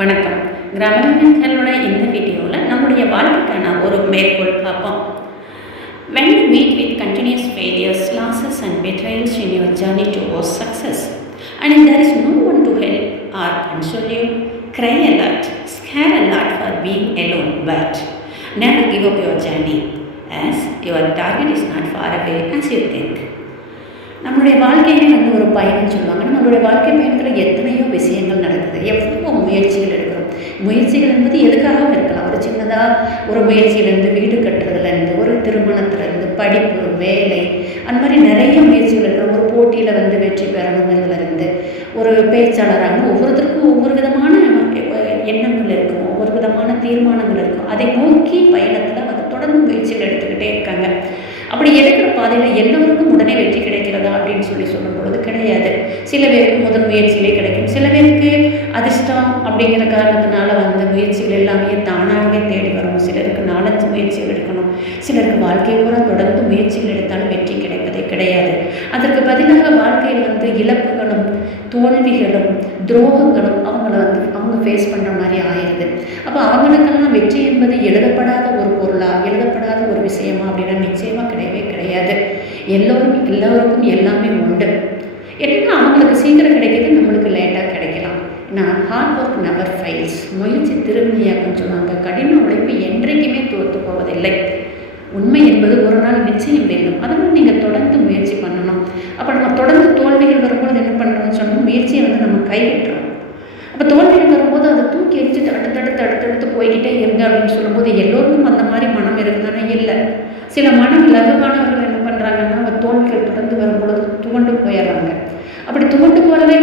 வணக்கம். கிராமர்களோட இந்த வீடியோவில் நம்முடைய வாழ்க்கைக்கான ஒரு மேற்கோள் பார்ப்போம். When you meet with continuous failures, losses and betrayals in your journey towards success, and if there is no one to help or console you, cry a lot, scare a lot for being alone, but never give up your journey, as your target is not far away as you think. நம்மளுடைய வாழ்க்கையே ஒரு பயணம் சொல்லுவாங்க. நம்மளுடைய வாழ்க்கை பயணத்தில் எத்தனையோ விஷயங்கள் நடக்குது, எவ்வளோ முயற்சிகள் எடுக்கிறோம். முயற்சிகள் என்பது எதுக்காகவும் இருக்கலாம். ஒரு சின்னதாக ஒரு முயற்சியிலேருந்து வீடு கட்டுறதுலேருந்து, ஒரு திருமணத்துலேருந்து, படிப்பு, வேலை, அந்த மாதிரி நிறைய முயற்சிகள் இருக்கிறோம். ஒரு போட்டியில் வெற்றி பெறணுங்கிறதுலேருந்து, ஒரு பேச்சாளராக ஒவ்வொருத்தருக்கும் ஒவ்வொரு விதமான எண்ணங்கள் இருக்கும், ஒவ்வொரு விதமான தீர்மானங்கள் இருக்கும். அதை நோக்கி பயணத்தில் தொடர்ந்து முயற்சிகள் எடுத்துக்கிட்டே இருக்காங்க. அப்படி எடுக்கிற பாதையில் எல்லோருக்கும் உடனே வெற்றி கிடைக்கிறதா அப்படின்னு சொல்லும் பொழுது கிடையாது. சில பேருக்கு முதல் முயற்சியிலே கிடைக்கும், சில பேருக்கு அதிர்ஷ்டம் அப்படிங்கிற காரணத்தினால முயற்சிகள் எல்லாமே தானாகவே தேடி வரும். சிலருக்கு 4-5 முயற்சிகள் எடுக்கணும், சிலருக்கு வாழ்க்கை பூரா தொடர்ந்து முயற்சிகள் எடுத்தாலும் வெற்றி கிடைப்பதே கிடையாது. அதற்கு பதிலாக வாழ்க்கையில் இழப்புகளும் தோல்விகளும் துரோகங்களும் அவங்க ஃபேஸ் பண்ணுற மாதிரி ஆயிடுது. அப்போ அவங்களுக்கெல்லாம் வெற்றி என்பது எழுதப்படாத ஒரு பொருளா, எழுதப்படாத ஒரு விஷயமா அப்படின்னா நிச்சயமாக கிடையவே கிடையாது. எல்லோருக்கும் எல்லாமே உண்டு. என்னன்னா அவங்களுக்கு சீக்கிரம் கிடைக்கிது, நம்மளுக்கு லேட்டாக கிடைக்கலாம். நான் ஹார்ட் ஒர்க் நெவர் ஃபெயில்ஸ், முயற்சி திரும்பியாக்குன்னு சொல்லுவாங்க. கடின உழைப்பு என்றைக்குமே தோற்று போவதில்லை. உண்மை என்பது ஒரு நாள் நிச்சயம் வெல்லும். அதனால் நீங்கள் தொடர்ந்து முயற்சி பண்ணணும். அப்போ நம்ம தொடர்ந்து தோல்விகள் வரும்போது என்ன பண்ணுறோம்னு சொன்னால் முயற்சியை நம்ம கைவிட்டுறோம். அப்போ தோல்விகள் வரும்போது அதை தூக்கி எரிச்சிட்டு அடுத்தடுத்து போய்கிட்டே இருங்க அப்படின்னு சொல்லும்போது எல்லோருக்கும் அந்த மாதிரி மனம் இருக்குதானே? இல்லை. சில மனம் இலகுவானவர்கள் என்ன பண்ணுறாங்கன்னா தோல்விகள் தொடர்ந்து வரும்பொழுது துவண்டு போயிடுறாங்க. அப்படி துவண்டு போகிறதே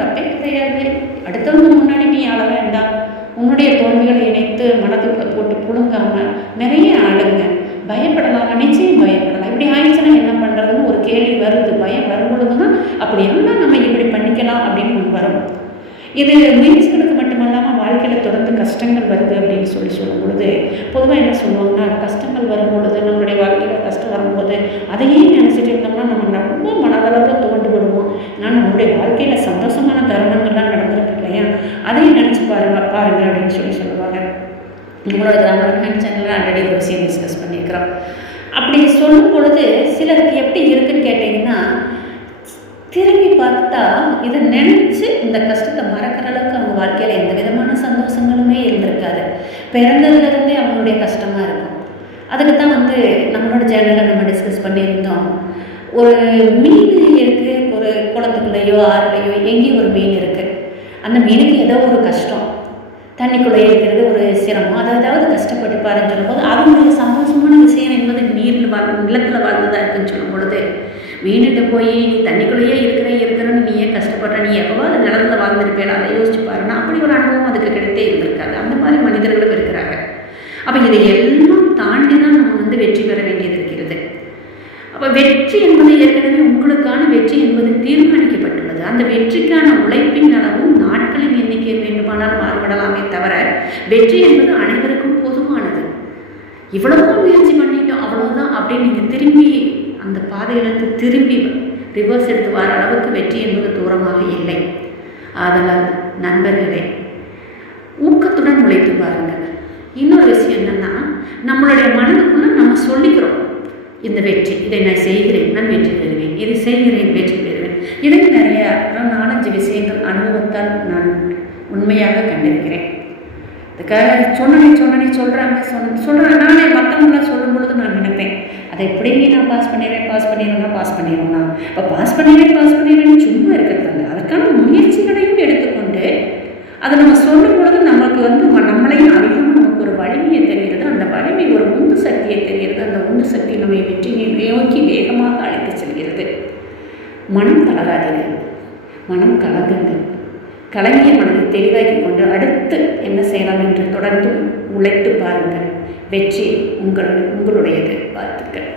தப்பே கிடையாது. அடுத்தவங்க முன்னாடி நீ ஆள வேண்டாம். உன்னுடைய தோல்விகளை இணைத்து மனதுக்குள்ள போட்டு புழுங்காமல் நிறைய ஆளுங்க. பயப்படலாம், நிச்சயம் பயப்படலாம். இப்படி ஆயிடுச்சுன்னா என்ன பண்ணுறதுன்னு ஒரு கேள்வி வருது. பயம் வரும்பொழுது தான் அப்படியெல்லாம் நம்ம இப்படி பண்ணிக்கலாம் அப்படின்னு ஒன்று வரும். இது முயற்சிகளுக்கு மட்டுமல்லாமல் வாழ்க்கையில் தொடர்ந்து கஷ்டங்கள் வருது அப்படின்னு சொல்லும் பொழுது பொதுவாக என்ன சொல்லுவாங்கன்னா, கஷ்டங்கள் வரும்பொழுது நம்மளுடைய வாழ்க்கையில் கஷ்டம் வரும்போது அதையே நினச்சிட்டு இருந்தோம்னா நம்ம ரொம்ப மனதளவில் தோண்டு விடுவோம். ஆனால் நம்மளுடைய வாழ்க்கையில் சந்தோஷமான தருணங்கள்லாம் நடந்திருக்கு இல்லையா, அதையும் நினச்சி பாருங்க அப்படின்னு சொல்லுவாங்க. நம்மளோட கிராமர் சேனலில் ஆல்ரெடி ஒரு விஷயம் டிஸ்கஸ் பண்ணியிருக்கிறோம். அப்படி சொல்லும் பொழுது சிலருக்கு எப்படி இருக்குன்னு கேட்டிங்கன்னா, திரும்பி பார்த்தா இதை நினச்சி இந்த கஷ்டத்தை மறக்கிற அளவுக்கு அவங்க வாழ்க்கையில் எந்த விதமான சந்தோஷங்களுமே இருந்திருக்காது. பிறந்ததுலேருந்தே அவங்களுடைய கஷ்டமாக இருக்கும். அதுக்கு தான் நம்மளோட சேனலில் நம்ம டிஸ்கஸ் பண்ணியிருந்தோம். ஒரு மீன் இருக்குது, ஒரு குளத்துக்குள்ளேயோ ஆறுலையோ எங்கேயும் ஒரு மீன் இருக்குது. அந்த மீனுக்கு ஏதோ ஒரு கஷ்டம், தண்ணிக்குள்ளே இருக்கிறது ஒரு சிரமம், அதாவது கஷ்டப்பட்டு பாருன்னு சொல்லும்போது அவங்களுடைய சந்தோஷமான விஷயம் என்பது நிலத்தில் வாழ்ந்ததாக இருக்குன்னு சொல்லும் பொழுது மீன்கிட்ட போய் நீ தண்ணிக்குள்ளேயே இருக்கிறன்னு நீ ஏன் கஷ்டப்படுற, நீ எப்போவா அது நிலத்தில் வாழ்ந்துருப்பேன், அதை யோசிச்சு பாருன்னா அப்படி ஒரு அனுபவம் அதுக்கு கிடைத்தே இருந்திருக்காது. அந்த மாதிரி மனிதர்களும் இருக்கிறாங்க. அப்போ இதை எல்லாம் தாண்டி தான் நம்ம வெற்றி பெற வேண்டியது இருக்கிறது. அப்போ வெற்றி என்பது ஏற்கனவே உங்களுக்கான வெற்றி என்பது தீர்மானிக்கப்பட்டுள்ளது. அந்த வெற்றிக்கான உழைப்பின் அளவும் நாட்களின் எண்ணிக்கை வேண்டுமானால் மாறுபடலாமே தவிர வெற்றி என்பது அனைவருக்கும் பொதுவானது. இவ்வளவோ முயற்சி பண்ணிட்டோம் அவ்வளோதான் அப்படின்னு நீங்கள் திரும்பி அந்த பாதையிலிருந்து திரும்பி ரிவர்ஸ் எடுத்து வர அளவுக்கு வெற்றி என்பது தூரமாக இல்லை. அதனால் நண்பர்களே, ஊக்கத்துடன் உழைத்து பாருங்கள். இன்னொரு விஷயம் என்னென்னா, நம்மளுடைய மனதுக்குள்ளே நம்ம சொல்லிக்கிறோம், இந்த வெற்றி இதை நான் செய்கிறேன், நான் வெற்றி பெறுவேன், இதை செய்கிறேன், வெற்றி பெறுவேன். இதை நிறைய 4-5 விஷயங்கள் அனுபவத்தால் நான் உண்மையாக கண்டிருக்கிறேன். அதுக்காக சொல்கிறேன் நானே மற்றவங்களாம் சொல்லும் பொழுது நான் நினைப்பேன், அதை எப்படி நான் பாஸ் பண்ணிடுவேன்னா இப்போ பாஸ் பண்ணிடுவேன்னு சும்மா இருக்கிறதில்ல. அதுக்கான முயற்சிகளையும் எடுத்துக்கொண்டு அதை நம்ம சொல்லும் பொழுது நமக்கு நம்மளையும் அதிகமாக நமக்கு ஒரு வலிமையை தெரிகிறது. அந்த வலிமை ஒரு உந்து சக்தியை தெரிகிறது. அந்த உந்து சக்தி நம்மை வெற்றியை நோக்கி வேகமாக அழைத்து செல்கிறது. மனம் தளராதீர்கள், மனம் கலங்குங்கள். கலங்கிய மனதை தெளிவாக்கி கொண்டு அடுத்து என்ன செய்யலாம் என்று தொடர்ந்து உழைத்து பாருங்கள். வெற்றி உங்களுடையது. வாழ்த்துக்கள்.